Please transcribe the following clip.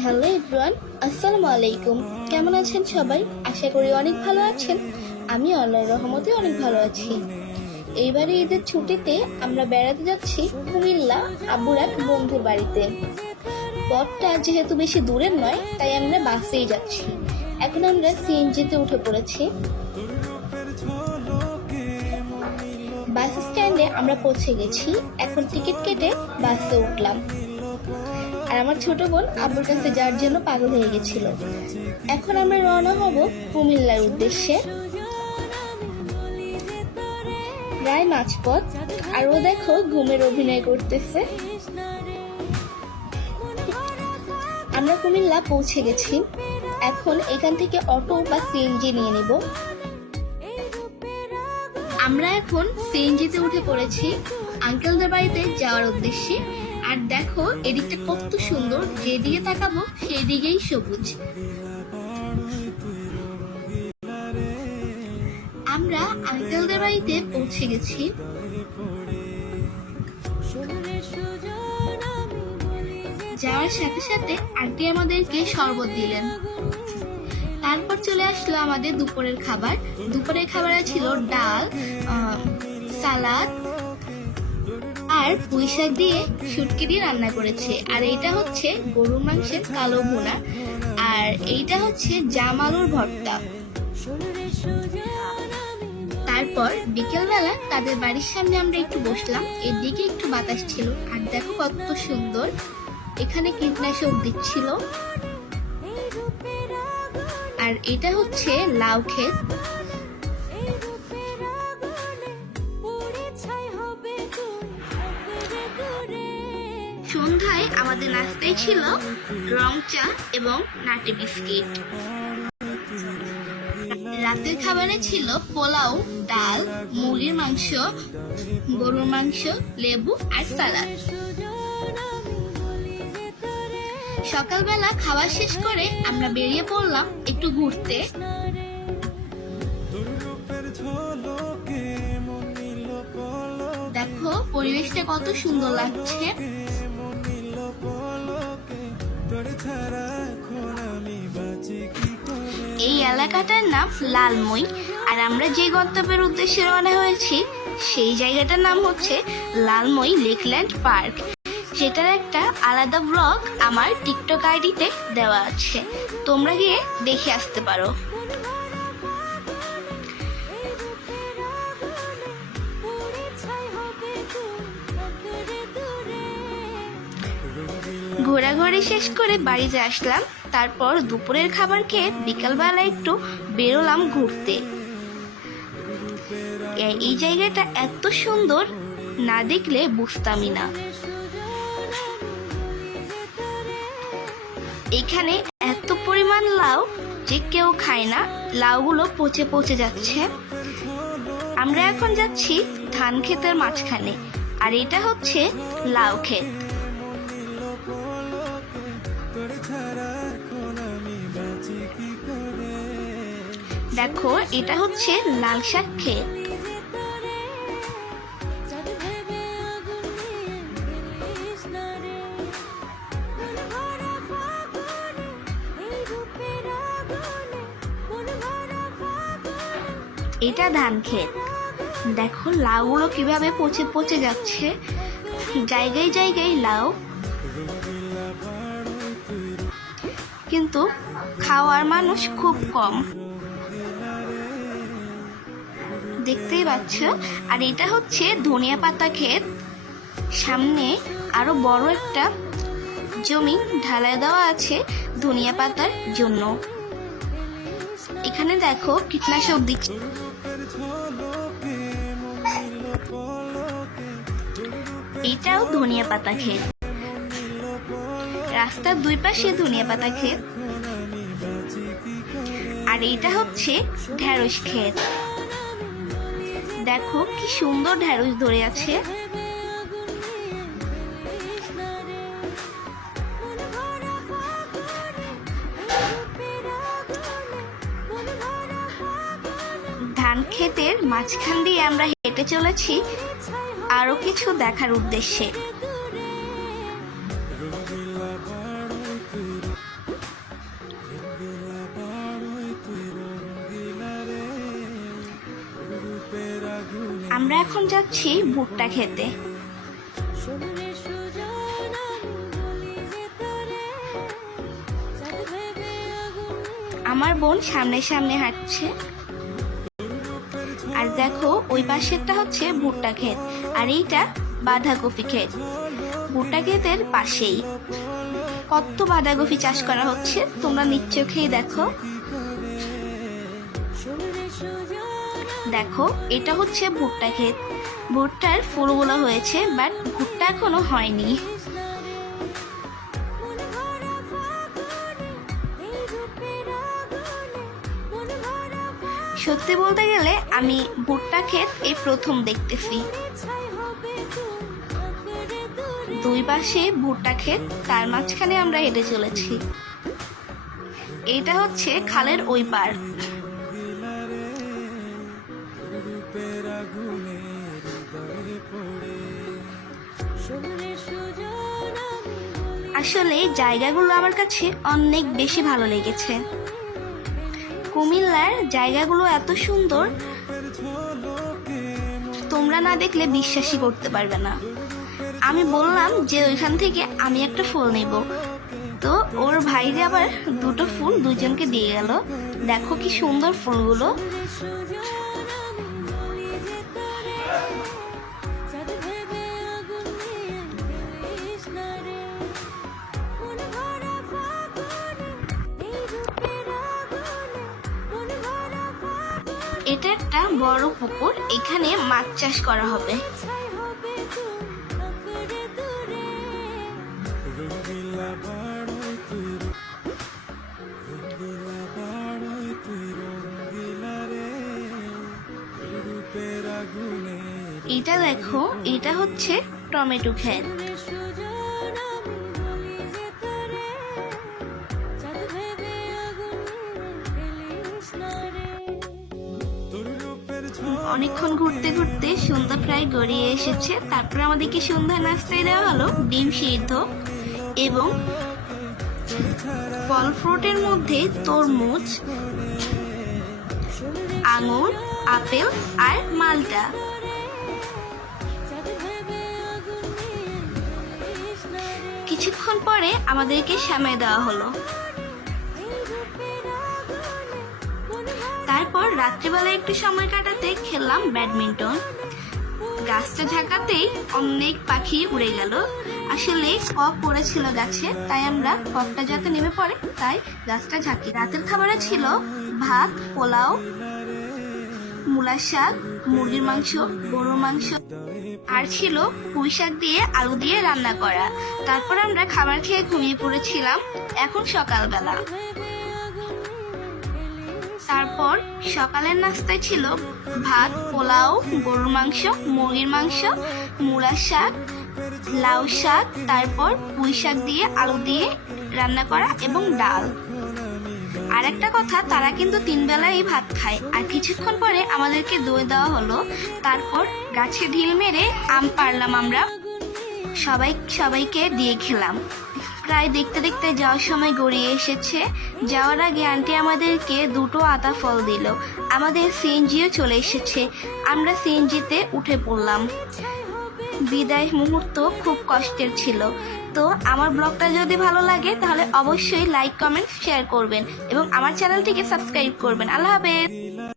Hello everyone, আসসালামু আলাইকুম। কেমন আছেন সবাই? আশা করি অনেক ভালো আছেন। আমি আল্লাহর রহমতে অনেক ভালো আছি। এইবারে ঈদের ছুটিতে আমরা বেড়াতে যাচ্ছি কুমিল্লা আব্বুর এক বন্ধুর বাড়িতে। পথটা যেহেতু বেশি দূরের নয়, তাই আমরা বাসেই যাচ্ছি। এখন আমরা সিএনজিতে উঠে পড়েছি। বাস স্ট্যান্ডে আমরা পৌঁছে গেছি। এখন টিকিট কেটে বাসে উঠলাম। আর আমার ছোট বোন আব্বুর কাছে যাওয়ার জন্য পাগল হয়ে গেছিল। এখন আমরা রওনা হব কুমিল্লার উদ্দেশ্যে। প্রায় মাঝপথ, আর ও দেখো ঘুমের অভিনয় করতেছে। আমরা কুমিল্লা পৌঁছে গেছি। এখন এখান থেকে অটো বা সিএনজি নিয়ে নেব। আমরা এখন সিএনজিতে উঠে পড়েছি আঙ্কেলদের বাড়িতে যাওয়ার উদ্দেশ্যে। আর দেখো এদিকটা কত সুন্দর, যেদিকে তাকাবো সেই দিকেই সবুজ। আমরা আঙ্কেলদের বাড়িতে পৌঁছে গেছি। যাওয়ার সাথে সাথে আন্টি আমাদেরকে শরবত দিলেন। তারপর চলে আসলো আমাদের দুপুরের খাবার। দুপুরের খাবারে ছিল ডাল, সালাদ আর পুঁই শাক দিয়ে শুটকি দিয়ে রান্না করেছে। আর এইটা হচ্ছে গরুর মাংসের কালো ভুনা, আর এইটা হচ্ছে জাম আলুর ভর্তা। তারপর বিকেলবেলা তাদের বাড়ির সামনে আমরা একটু বসলাম। এদিকে একটু বাতাস ছিল, আর দেখো কত সুন্দর, এখানে কীটনাশক দিচ্ছিল। আর এটা হচ্ছে লাউ ক্ষেত। সন্ধ্যায় আমাদের নাস্তায় ছিল রং চা এবং নাটি বিস্কিট। রাতের খাবারে ছিল পোলাও, ডাল, মুরগির মাংস, গরুর মাংস, লেবু আর সালাদ। সকালবেলা খাওয়া শেষ করে আমরা বেরিয়ে পড়লাম একটু ঘুরতে। দেখো পরিবেশটা কত সুন্দর লাগছে। এই এলাকাটার নাম লালমই। আর আমরা যে গন্তব্যের উদ্দেশ্যে রওনা হয়েছি সেই জায়গাটার নাম হচ্ছে লালমই লেকল্যান্ড পার্ক। সেটার একটা আলাদা ব্লগ আমার টিকটক আইডিতে দেওয়া আছে, তোমরা গিয়ে দেখে আসতে পারো। ঘোরাঘুরি শেষ করে বাড়িতে আসলাম। তারপর দুপুরের খাবার খেয়ে বিকালবেলা একটু বেরোলাম ঘুরতে। এই জায়গাটা এত সুন্দর, না দেখলে বুঝতামই না। এখানে এত পরিমাণ লাউ যে কেউ খায় না, লাউগুলো পচে পচে যাচ্ছে। আমরা এখন যাচ্ছি ধান ক্ষেতের মাঝখানে, আর এটা হচ্ছে লাউ ক্ষেত। দেখো এটা হচ্ছে লাল শাক ক্ষেত। এটা ধান ক্ষেত। দেখো লাউগুলো কিভাবে পচে পচে যাচ্ছে, জায়গায় জায়গায় লাউ, কিন্তু খাওয়ার মানুষ খুব কম, দেখতেই পাচ্ছ। আর এটা হচ্ছে ধনিয়া পাতা ক্ষেত। সামনে আরো বড় একটা জমি ঢালাই দেওয়া আছে ধনিয়া পাতার জন্য। এখানে দেখো কীটনাশক দিচ্ছে। এটাও ধনিয়া পাতা ক্ষেত। রাস্তার দুই পাশে ধনিয়া পাতা ক্ষেত। আর এটা হচ্ছে ঢেঁড়স ক্ষেত। দেখো কি সুন্দর ঢেঁড়স ধরে আছে। ধান ক্ষেতের মাঝখান দিয়ে আমরা হেঁটে চলেছি আরো কিছু দেখার উদ্দেশ্যে। আমরা এখন যাচ্ছি ভুট্টা খেতে। আমার বোন সামনে সামনে হাঁটছে। আর দেখো ওই পাশেরটা হচ্ছে ভুট্টা ক্ষেত, আর এইটা বাঁধাকপি ক্ষেত। ভুট্টা ক্ষেতের পাশেই কত বাঁধাকপি চাষ করা হচ্ছে, তোমরা নিজ চোখেই দেখো। দেখো এটা হচ্ছে ভুট্টা ক্ষেত। ভুট্টার ফুলগুলো হয়েছে, বাট ভুট্টা এখনো হয়নি। সত্যি বলতে গেলে আমি ভুট্টা ক্ষেত এই প্রথম দেখতেছি। দুই পাশে ভুট্টা ক্ষেত, তার মাঝখানে আমরা হেঁটে চলেছি। এটা হচ্ছে খালের ওই পার। আসলে জায়গাগুলো আমার কাছে অনেক বেশি ভালো লেগেছে। কুমিল্লার জায়গাগুলো এত সুন্দর, তোমরা না দেখলে বিশ্বাসই করতে পারবে না। আমি বললাম যে ওইখান থেকে আমি একটা ফুল নেব, তো ওর ভাই যে আবার দুটো ফুল দুজনকে দিয়ে গেল। দেখো কি সুন্দর ফুলগুলো। এটা একটা বড় পুকুর, এখানে মাছ চাষ করা হবে। এটা দেখো, এটা হচ্ছে টমেটো ক্ষেত। অনেকক্ষণ ঘুরতে ঘুরতে সন্ধ্যা প্রায় গড়িয়ে এসেছে। তারপর আমাদেরকে সন্ধ্যা নাস্তায় দেওয়া হলো ডিম সিদ্ধ এবং ফল ফ্রুটের মধ্যে তরমুজ, আঙুর, আপেল আর মালটা। কিছুক্ষণ পরে আমাদেরকে সেমাই দেওয়া হলো। তারপর রাত্রিবেলা একটু সময় কাটাতে খেললাম ব্যাডমিন্টন। গাছটা ঝাঁকাতেই অনেক পাখি উড়ে গেল। আসলে কক পড়েছিল গাছে, তাই আমরা ককটা যাতে নেমে পড়ে তাই গাছটা ঝাঁকি। রাতের খাবারে ছিল ভাত, পোলাও, মূলার শাক, মুরগির মাংস, গরুর মাংস, আর ছিল পুঁই শাক দিয়ে আলু দিয়ে রান্না করা। তারপর আমরা খাবার খেয়ে ঘুমিয়ে পড়েছিলাম। এখন সকালবেলা। তারপর সকালের নাস্তায় ছিল ভাত, পোলাও, গরুর মাংস, মুরগির মাংস, মূলার শাক, লাউ শাক, তারপর পুঁই শাক দিয়ে আলু দিয়ে রান্না করা এবং ডাল। আর একটা কথা, তারা কিন্তু 3 বেলাই ভাত খায়। আর কিছুক্ষণ পরে আমাদেরকে দই দেওয়া হলো। তারপর গাছে ঢিল মেরে আম পারলাম আমরা, সবাইকে দিয়ে খেলাম। প্রায় দেখতে দেখতে যাওয়ার সময় গড়িয়ে এসেছে। যাওয়ার আগে আন্টি আমাদেরকে 2টো আতা ফল দিল। আমাদের সিএনজিও চলে এসেছে, আমরা সিএনজিতে উঠে পড়লাম। বিদায় মুহূর্ত খুব কষ্টের ছিল। তো আমার ব্লগটা যদি ভালো লাগে তাহলে অবশ্যই লাইক, কমেন্ট, শেয়ার করবেন এবং আমার চ্যানেলটিকে সাবস্ক্রাইব করবেন। আল্লাহ হাফেজ।